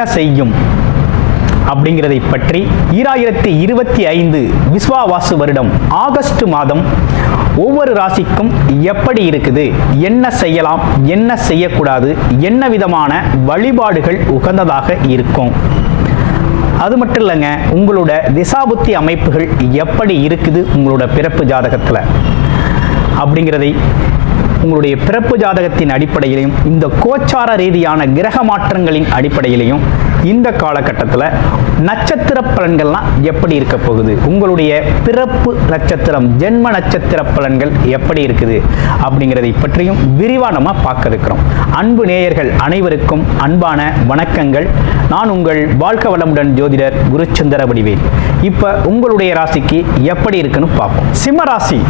என்ன செய்யும் அப்படிங்கிறதை பற்றி 2025 விஸ்வாவாசு வருடம் ஆகஸ்ட் மாதம் ஒவ்வொரு ராசிக்கும் எப்படி இருக்குது, என்ன செய்யலாம், என்ன செய்யக்கூடாது, என்ன விதமான வழிபாடுகள் உகந்ததாக இருக்கும், அது மட்டும் இல்லைங்க, உங்களோட திசாபுத்தி அமைப்புகள் எப்படி இருக்குது உங்களோட பிறப்பு ஜாதகத்தில் அப்படிங்கிறதை உங்களுடைய பிறப்பு ஜாதகத்தின் அடிப்படையிலையும் இந்த கோச்சார ரீதியான கிரக மாற்றங்களின் அடிப்படையிலையும் இந்த காலகட்டத்தில் நட்சத்திர பலன்கள்லாம் எப்படி இருக்க போகுது, உங்களுடைய பிறப்பு நட்சத்திரம் ஜென்ம நட்சத்திர பலன்கள் எப்படி இருக்குது அப்படிங்கிறதை பற்றியும் விரிவாக நம்ம பார்க்க இருக்கிறோம். அன்பு நேயர்கள் அனைவருக்கும் அன்பான வணக்கங்கள். நான் உங்கள் வாழ்க வளமுடன் ஜோதிடர் குருச்சந்திர வடிவேல். இப்போ உங்களுடைய ராசிக்கு எப்படி இருக்குன்னு பார்ப்போம். சிம்ம ராசி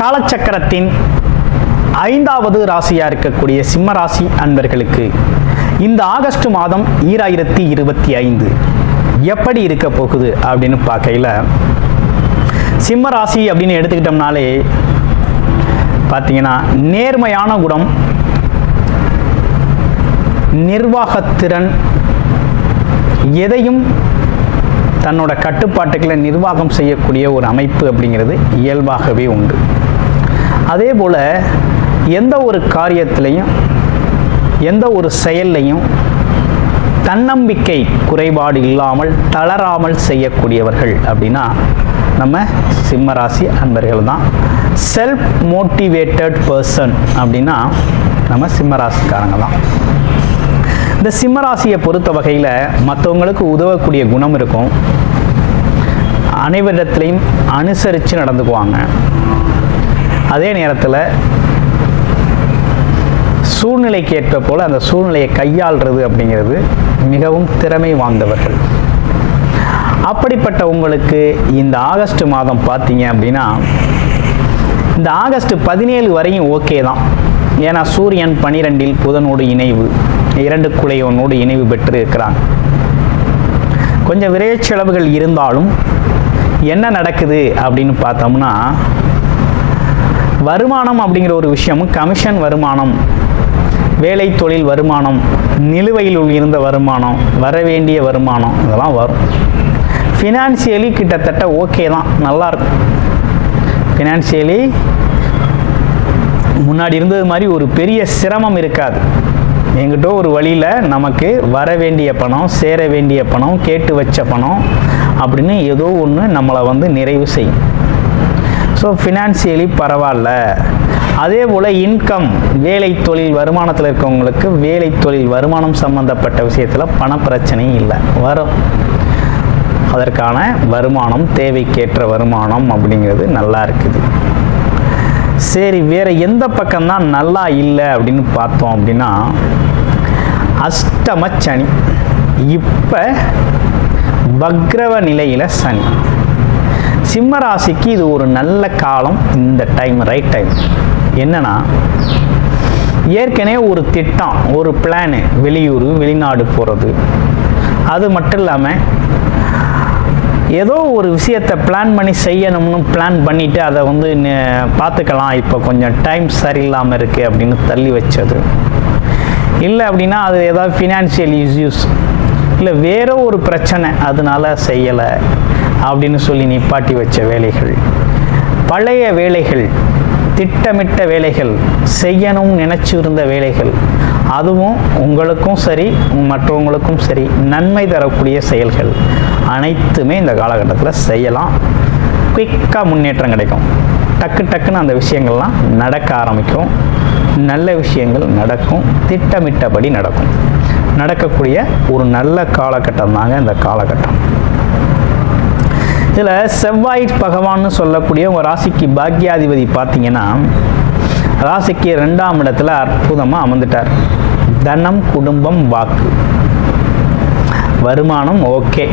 காலச்சக்கரத்தின் 5வது ராசியாக இருக்கக்கூடிய சிம்ம ராசி அன்பர்களுக்கு இந்த ஆகஸ்ட் மாதம் 2025 எப்படி இருக்க போகுது அப்படின்னு பார்க்கையில், சிம்ம ராசி அப்படின்னு எடுத்துக்கிட்டோம்னாலே பார்த்தீங்கன்னா நேர்மையான குணம், நிர்வாகத்திறன், எதையும் தன்னோட கட்டுப்பாட்டுக்களை நிர்வாகம் செய்யக்கூடிய ஒரு அமைப்பு அப்படிங்கிறது இயல்பாகவே உண்டு. அதே போல் எந்த ஒரு காரியத்திலையும் எந்த ஒரு செயல்லையும் தன்னம்பிக்கை குறைபாடு இல்லாமல் தளராமல் செய்யக்கூடியவர்கள் அப்படின்னா நம்ம சிம்மராசி அன்பர்கள் தான். செல்ஃப் மோட்டிவேட்டட் பர்சன் அப்படின்னா நம்ம சிம்மராசிக்காரங்க தான். இந்த சிம்மராசியை பொறுத்த வகையில் மற்றவங்களுக்கு உதவக்கூடிய குணம் இருக்கும், அனைவரிடத்திலையும் அனுசரித்து நடந்துக்குவாங்க. அதே நேரத்தில் சூழ்நிலைக்கு ஏற்ற போல் அந்த சூழ்நிலையை கையாள்றது அப்படிங்கிறது மிகவும் திறமை வாய்ந்தவர்கள். அப்படிப்பட்ட உங்களுக்கு இந்த ஆகஸ்ட் மாதம் பார்த்தீங்க அப்படின்னா இந்த ஆகஸ்ட் 17 வரையும் ஓகே தான். ஏன்னா சூரியன் 12 புதனோடு இணைவு, 2 குடையோனோடு இணைவு பெற்று இருக்கிறாங்க. கொஞ்சம் விரைய செலவுகள் இருந்தாலும் என்ன நடக்குது அப்படின்னு பார்த்தோம்னா, வருமானம் அப்படிங்கிற ஒரு விஷயமும், கமிஷன் வருமானம், வேலை தொழில் வருமானம், நிலுவையில் இருந்த வருமானம், வரவேண்டிய வருமானம், இதெல்லாம் வரும். ஃபினான்சியலி கிட்டத்தட்ட ஓகே தான், நல்லாயிருக்கும். ஃபினான்சியலி முன்னாடி இருந்தது மாதிரி ஒரு பெரிய சிரமம் இருக்காது. எங்கிட்ட ஒரு வழியில் நமக்கு வர வேண்டிய பணம், சேர வேண்டிய பணம், கேட்டு வச்ச பணம் அப்படின்னு ஏதோ ஒன்று நம்மளை நிறைவு செய்யும். ஸோ ஃபினான்சியலி பரவாயில்ல. அதே போல் இன்கம், வேலை தொழில் வருமானத்தில் இருக்கவங்களுக்கு வேலை தொழில் வருமானம் சம்பந்தப்பட்ட விஷயத்தில் பண பிரச்சனையும் இல்லை, வரும். அதற்கான வருமானம், தேவைக்கேற்ற வருமானம் அப்படிங்கிறது நல்லா இருக்குது. சரி, வேறு எந்த பக்கம்தான் நல்லா இல்லை அப்படின்னு பார்த்தோம் அப்படின்னா, அஷ்டம சனி. இப்போ வக்ரவ நிலையில் சனி. சிம்ம ராசிக்கு இது ஒரு நல்ல காலம். இந்த டைம் ரைட் டைம். என்னன்னா, ஏற்கனவே ஒரு திட்டம், ஒரு பிளானு, வெளியூர் வெளிநாடு போகிறது, அது மட்டும் இல்லாமல் ஏதோ ஒரு விஷயத்தை பிளான் பண்ணி செய்யணும்னு பிளான் பண்ணிவிட்டு அதை பார்த்துக்கலாம், இப்போ கொஞ்சம் டைம் சரியில்லாமல் இருக்குது அப்படின்னு தள்ளி வச்சது. இல்லை அப்படின்னா அது ஏதாவது ஃபினான்ஷியல் இஷ்யூஸ், இல்லை வேற ஒரு பிரச்சனை, அதனால செய்யலை அப்படின்னு சொல்லி நிப்பாட்டி வச்ச வேலைகள், பழைய வேலைகள், திட்டமிட்ட வேலைகள், செய்யணும் நினச்சிருந்த வேலைகள், அதுவும் உங்களுக்கும் சரி மற்றவங்களுக்கும் சரி நன்மை தரக்கூடிய செயல்கள் அனைத்துமே இந்த காலகட்டத்தில் செய்யலாம். குயிக்காக முன்னேற்றம் கிடைக்கும். டக்கு டக்குன்னு அந்த விஷயங்கள்லாம் நடக்க ஆரம்பிக்கும். நல்ல விஷயங்கள் நடக்கும், திட்டமிட்டபடி நடக்கும். நடக்கக்கூடிய ஒரு நல்ல காலகட்டம் தாங்க இந்த காலகட்டம். இதில் செவ்வாய் பகவான்னு சொல்லக்கூடிய உங்கள் ராசிக்கு பாக்யாதிபதி பார்த்தீங்கன்னா ராசிக்கு 2ஆம் இடத்துல அற்புதமாக அமர்ந்துட்டார். தனம், குடும்பம், வாக்கு, வருமானம் ஓகே,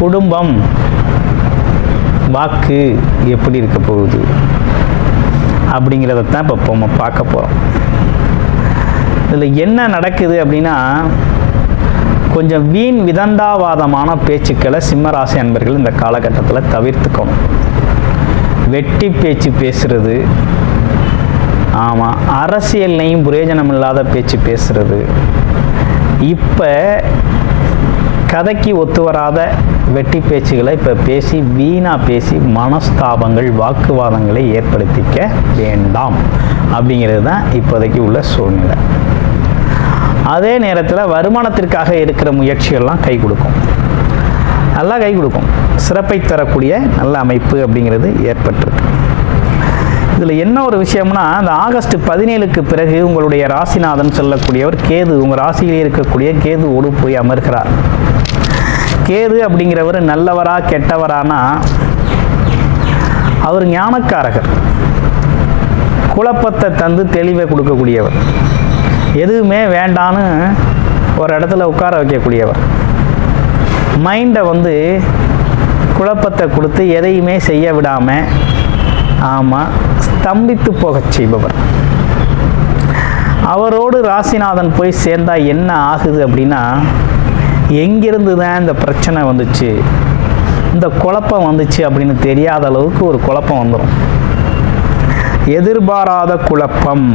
குடும்பம், வாக்கு எப்படி இருக்க போகுது அப்படிங்கிறத தான் இப்போ நம்ம பார்க்க போகிறோம். இதில் என்ன நடக்குது அப்படின்னா, கொஞ்சம் வீண் விதண்டாவாதமான பேச்சுக்களை சிம்மராசி அன்பர்கள் இந்த காலகட்டத்தில் தவிர்த்துக்கணும். வெட்டி பேச்சு பேசுறது, ஆமாம், அரசியல்லையும் பிரயோஜனம் இல்லாத பேச்சு பேசுறது, இப்போ கதைக்கு ஒத்து வராத வெட்டி பேச்சுகளை இப்போ பேசி வீணாக பேசி மனஸ்தாபங்கள் வாக்குவாதங்களை ஏற்படுத்திக்க வேண்டாம் அப்படிங்கிறது தான் இப்போதைக்கு உள்ள சூழ்நிலை. அதே நேரத்தில் வருமானத்திற்காக இருக்கிற முயற்சிகள்லாம் கை கொடுக்கும், நல்லா கை கொடுக்கும், சிறப்பை தரக்கூடிய நல்ல அமைப்பு அப்படிங்கிறது ஏற்பட்டிருக்கு. இதில் என்ன ஒரு விஷயம்னா, அந்த ஆகஸ்ட் 17க்கு பிறகு உங்களுடைய ராசிநாதன் சொல்லக்கூடியவர் கேது உங்கள் ராசியிலே இருக்கக்கூடிய கேதுவோடு போய் அமர்கிறார். கேது அப்படிங்கிறவர் நல்லவரா கெட்டவரானா, அவர் ஞானக்காரகர், குழப்பத்தை தந்து தெளிவை கொடுக்கக்கூடியவர், எதுவுமே வேண்டான்னு ஒரு இடத்துல உட்கார வைக்கக்கூடியவர், மைண்டை குழப்பத்தை கொடுத்து எதையுமே செய்ய விடாமல் ஸ்தம்பித்து போகச் செய்பவர். அவரோடு ராசிநாதன் போய் சேர்ந்தா என்ன ஆகுது அப்படின்னா, எங்கிருந்து தான் இந்த பிரச்சனை வந்துச்சு, இந்த குழப்பம் வந்துச்சு அப்படின்னு தெரியாத அளவுக்கு ஒரு குழப்பம் வந்துடும். எதிர்பாராத குழப்பம்,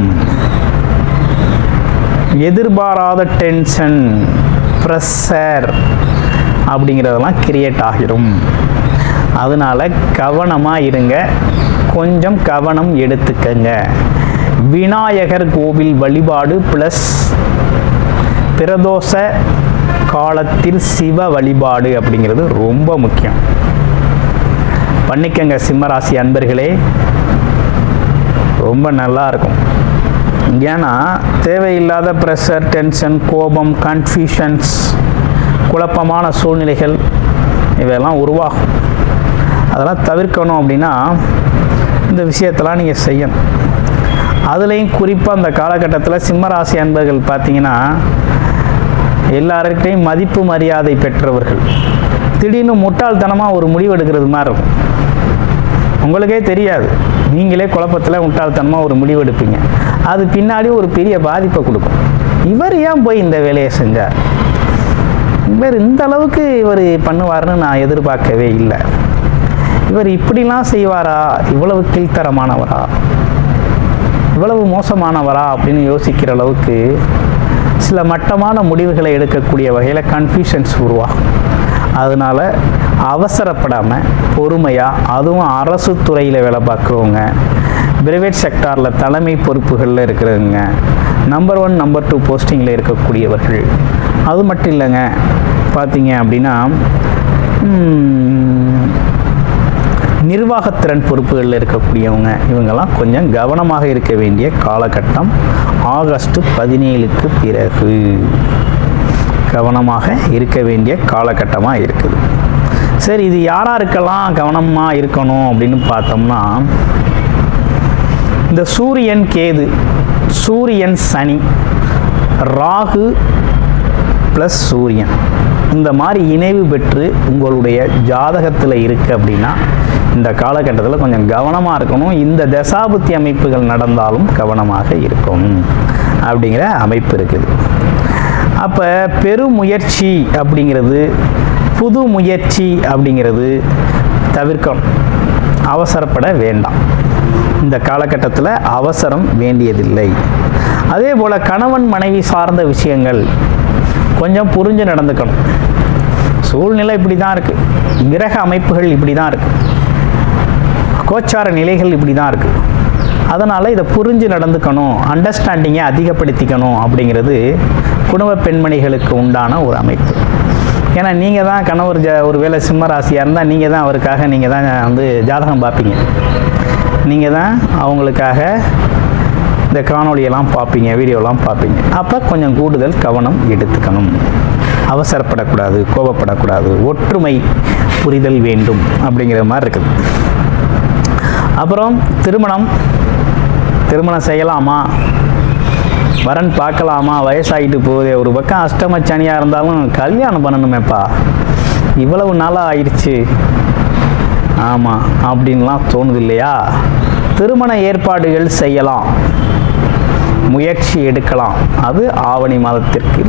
எதிர்பாராத டென்ஷன், ப்ரெஷர் அப்படிங்கிறதெல்லாம் கிரியேட் ஆகிரும். அதனால் கவனமாக இருங்க, கொஞ்சம் கவனம் எடுத்துக்கங்க. விநாயகர் கோவில் வழிபாடு ப்ளஸ் பிரதோஷ காலத்தில் சிவ வழிபாடு அப்படிங்கிறது ரொம்ப முக்கியம். பண்ணிக்கங்க சிம்மராசி அன்பர்களே, ரொம்ப நல்லா இருக்கும். ஏன்னா தேவையில்லாத ப்ரெஷர், டென்ஷன், கோபம், கன்ஃபியூஷன்ஸ், குழப்பமான சூழ்நிலைகள் இவையெல்லாம் உருவாகும். அதெல்லாம் தவிர்க்கணும் அப்படின்னா இந்த விஷயத்தெல்லாம் நீங்கள் செய்யணும். அதுலேயும் குறிப்பாக அந்த காலகட்டத்தில் சிம்மராசி அன்பர்கள் பார்த்தீங்கன்னா எல்லார்கிட்டையும் மதிப்பு மரியாதை பெற்றவர்கள். திடீர்னு முட்டாள்தனமாக ஒரு முடிவு எடுக்கிறது மாதிரி இருக்கும், உங்களுக்கே தெரியாது, நீங்களே குழப்பத்தில் முட்டாள்தனமாக ஒரு முடிவு எடுப்பீங்க, அது பின்னாடி ஒரு பெரிய பாதிப்பை கொடுக்கும். இவர் ஏன் போய் இந்த வேலையை செஞ்சார், இவர் இந்த அளவுக்கு இவர் பண்ணுவார்னு நான் எதிர்பார்க்கவே இல்லை, இவர் இப்படிலாம் செய்வாரா, இவ்வளவு கீழ்த்தரமானவரா, இவ்வளவு மோசமானவரா அப்படின்னு யோசிக்கிற அளவுக்கு சில மட்டமான முடிவுகளை எடுக்கக்கூடிய வகையில் கன்ஃபியூஷன்ஸ் உருவாகும். அதனால் அவசரப்படாமல் பொறுமையாக, அதுவும் அரசு துறையில் வேலை பார்க்குறவங்க, பிரைவேட் செக்டாரில் தலைமை பொறுப்புகளில் இருக்கிறவங்க, நம்பர் 1 நம்பர் 2 போஸ்டிங்கில் இருக்கக்கூடியவர்கள், அது மட்டும் இல்லைங்க பார்த்தீங்க அப்படின்னா நிர்வாகத்திறன் பொறுப்புகளில் இருக்கக்கூடியவங்க, இவங்கெல்லாம் கொஞ்சம் கவனமாக இருக்க வேண்டிய காலகட்டம். ஆகஸ்ட் 17க்கு பிறகு கவனமாக இருக்க வேண்டிய காலகட்டமாக இருக்குது. சரி, இது யாராருக்கெல்லாம் கவனமாக இருக்கணும் அப்படின்னு பார்த்தோம்னா, இந்த சூரியன் கேது, சூரியன் சனி, ராகு ப்ளஸ் சூரியன் இந்த மாதிரி இணைவு பெற்று உங்களுடைய ஜாதகத்தில் இருக்குது அப்படின்னா இந்த காலகட்டத்தில் கொஞ்சம் கவனமாக இருக்கணும். இந்த தசாபுத்தி அமைப்புகள் நடந்தாலும் கவனமாக இருக்கும் அப்படிங்கிற அமைப்பு இருக்குது. அப்போ பெருமுயற்சி அப்படிங்கிறது, புது முயற்சி அப்படிங்கிறது தவிர்க்கணும், அவசரப்பட வேண்டாம். இந்த காலகட்டத்தில் அவசரம் வேண்டியதில்லை. அதே போல் கணவன் மனைவி சார்ந்த விஷயங்கள் கொஞ்சம் புரிஞ்சு நடந்துக்கணும். சூழ்நிலை இப்படி தான் இருக்குது, கிரக அமைப்புகள் இப்படி தான் இருக்குது, கோச்சார நிலைகள் இப்படி தான் இருக்குது. அதனால் இதை புரிஞ்சு நடந்துக்கணும், அண்டர்ஸ்டாண்டிங்கை அதிகப்படுத்திக்கணும் அப்படிங்கிறது குடும்ப பெண்மணிகளுக்கு உண்டான ஒரு அமைப்பு. ஏன்னா நீங்கள் தான் கணவர் ஒரு வேளை சிம்ம ராசியாக இருந்தால் நீங்கள் தான் அவருக்காக நீங்கள் தான் ஜாதகம் பார்ப்பீங்க, நீங்கள் தான் அவங்களுக்காக இந்த காணொலியெல்லாம் பார்ப்பீங்க, வீடியோலாம் பார்ப்பீங்க. அப்போ கொஞ்சம் கூடுதல் கவனம் எடுத்துக்கணும், அவசரப்படக்கூடாது, கோபப்படக்கூடாது, ஒற்றுமை புரிதல் வேண்டும் அப்படிங்கிற மாதிரி இருக்குது. அப்புறம் திருமணம் செய்யலாமா, வரன் பார்க்கலாமா, வயசாகிட்டு போகுதே, ஒரு பக்கம் அஷ்டம சனியாக இருந்தாலும் கல்யாணம் பண்ணணுமேப்பா, இவ்வளவு நாளாக ஆயிடுச்சு, ஆமாம் அப்படின்லாம் தோணுது இல்லையா? திருமண ஏற்பாடுகள் செய்யலாம், முயற்சி எடுக்கலாம். அது ஆவணி மாதத்திற்கு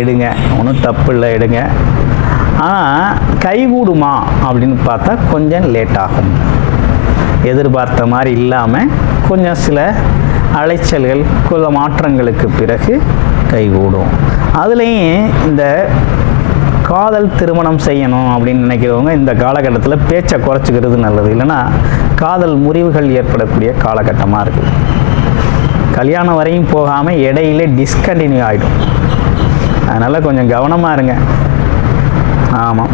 எடுங்க, ஒன்றும் தப்பு இல்லை, எடுங்க. ஆனால் கைகூடுமா அப்படின்னு பார்த்தா கொஞ்சம் லேட் ஆகும். எதிர்பார்த்த மாதிரி இல்லாமல் கொஞ்சம் சில அலைச்சல்கள், சில மாற்றங்களுக்கு பிறகு கைகூடும். அதுலேயும் இந்த காதல் திருமணம் செய்யணும் அப்படின்னு நினைக்கிறவங்க இந்த காலகட்டத்தில் பேச்சை குறைச்சிக்கிறது நல்லது. இல்லைன்னா காதல் முறிவுகள் ஏற்படக்கூடிய காலகட்டமாக இருக்குது. கல்யாணம் வரையும் போகாமல் இடையிலே டிஸ்கண்டினியூ ஆகிடும். அதனால் கொஞ்சம் கவனமாக இருங்க. ஆமாம்.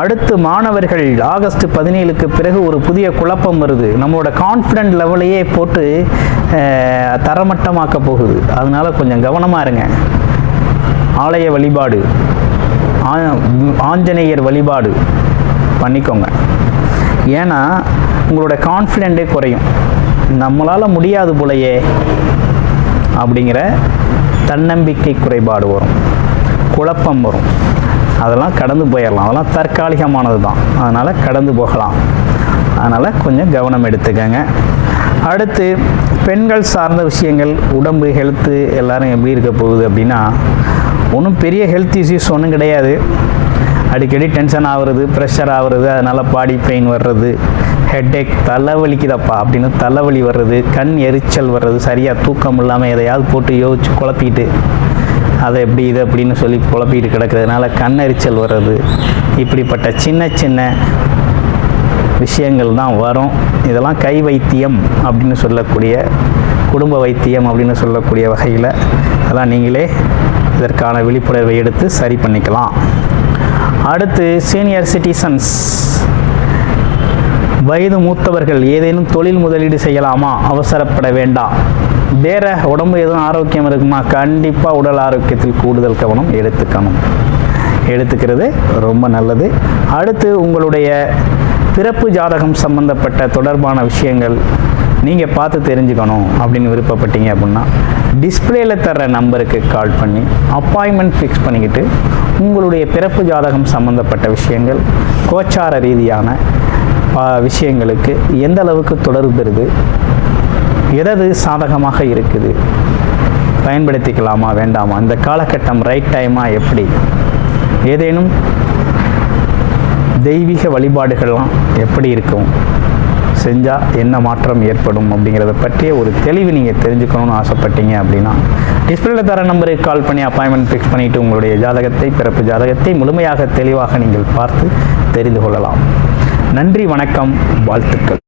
அடுத்து மாணவர்கள் ஆகஸ்ட் 17க்கு பிறகு ஒரு புதிய குழப்பம் வருது. நம்மளோட கான்ஃபிடென்ட் லெவலையே போட்டு தரமட்டமாக்க போகுது. அதனால் கொஞ்சம் கவனமாக இருங்க. ஆலய வழிபாடு, ஆஞ்சநேயர் வழிபாடு பண்ணிக்கோங்க. ஏன்னா உங்களோட கான்ஃபிடென்ட்டே குறையும். நம்மளால் முடியாது போலையே அப்படிங்கிற தன்னம்பிக்கை குறைபாடு வரும், குழப்பம் வரும். அதெல்லாம் கடந்து போயிடலாம். அதெல்லாம் தற்காலிகமானது தான். அதனால் கடந்து போகலாம். அதனால் கொஞ்சம் கவனம் எடுத்துக்கங்க. அடுத்து பெண்கள் சார்ந்த விஷயங்கள், உடம்பு ஹெல்த்து எல்லோரும் எப்படி இருக்க போகுது அப்படின்னா, ஒன்றும் பெரிய ஹெல்த் இஷ்யூஸ் ஒன்றும் கிடையாது. அடிக்கடி டென்ஷன் ஆகுறது, ப்ரெஷர் ஆகுறது, அதனால் பாடி பெயின் வர்றது, ஹெட்டேக், தலைவலிக்குதப்பா அப்படின்னு தலைவலி வர்றது, கண் எரிச்சல் வர்றது, சரியாக தூக்கம் இல்லாமல் எதையாவது போட்டு யோசிச்சு குழப்பிட்டு அதை எப்படி இது அப்படின்னு சொல்லி குழப்பிட்டு கிடக்கிறதுனால கண்ணெரிச்சல் வர்றது, இப்படிப்பட்ட சின்ன சின்ன விஷயங்கள் தான் வரும். இதெல்லாம் கை வைத்தியம் அப்படின்னு சொல்லக்கூடிய, குடும்ப வைத்தியம் அப்படின்னு சொல்லக்கூடிய வகையில் அதெல்லாம் நீங்களே இதற்கான விழிப்புணர்வை எடுத்து சரி பண்ணிக்கலாம். அடுத்து சீனியர் சிட்டிசன்ஸ், வயது மூத்தவர்கள் ஏதேனும் தொழில் முதலீடு செய்யலாமா? அவசரப்பட வேண்டாம். வேற உடம்பு எதுவும் ஆரோக்கியம் இருக்குமா? கண்டிப்பாக உடல் ஆரோக்கியத்தில் கூடுதல் கவனம் எடுத்துக்கிறது ரொம்ப நல்லது. அடுத்து உங்களுடைய பிறப்பு ஜாதகம் சம்பந்தப்பட்ட தொடர்பான விஷயங்கள் நீங்கள் பார்த்து தெரிஞ்சுக்கணும் அப்படின்னு விருப்பப்பட்டீங்க அப்படின்னா டிஸ்பிளேல தர்ற நம்பருக்கு கால் பண்ணி அப்பாயின்மெண்ட் ஃபிக்ஸ் பண்ணிக்கிட்டு உங்களுடைய பிறப்பு ஜாதகம் சம்பந்தப்பட்ட விஷயங்கள், கோச்சார ரீதியான விஷயங்களுக்கு எந்த அளவுக்கு தொடர்பு பெறுது, எது சாதகமாக இருக்குது, பயன்படுத்திக்கலாமா வேண்டாமா, இந்த காலகட்டம் ரைட் டைமா, எப்படி ஏதேனும் தெய்வீக வழிபாடுகள்லாம் எப்படி இருக்கும், செஞ்சால் என்ன மாற்றம் ஏற்படும் அப்படிங்கிறத பற்றிய ஒரு தெளிவு நீங்கள் தெரிஞ்சுக்கணும்னு ஆசைப்பட்டீங்க அப்படின்னா டிஸ்பிளேல தர நம்பருக்கு கால் பண்ணி அப்பாயின்மெண்ட் ஃபிக்ஸ் பண்ணிவிட்டு உங்களுடைய ஜாதகத்தை, பிறப்பு ஜாதகத்தை முழுமையாக தெளிவாக நீங்கள் பார்த்து தெரிந்து கொள்ளலாம். நன்றி, வணக்கம், வாழ்த்துக்கள்.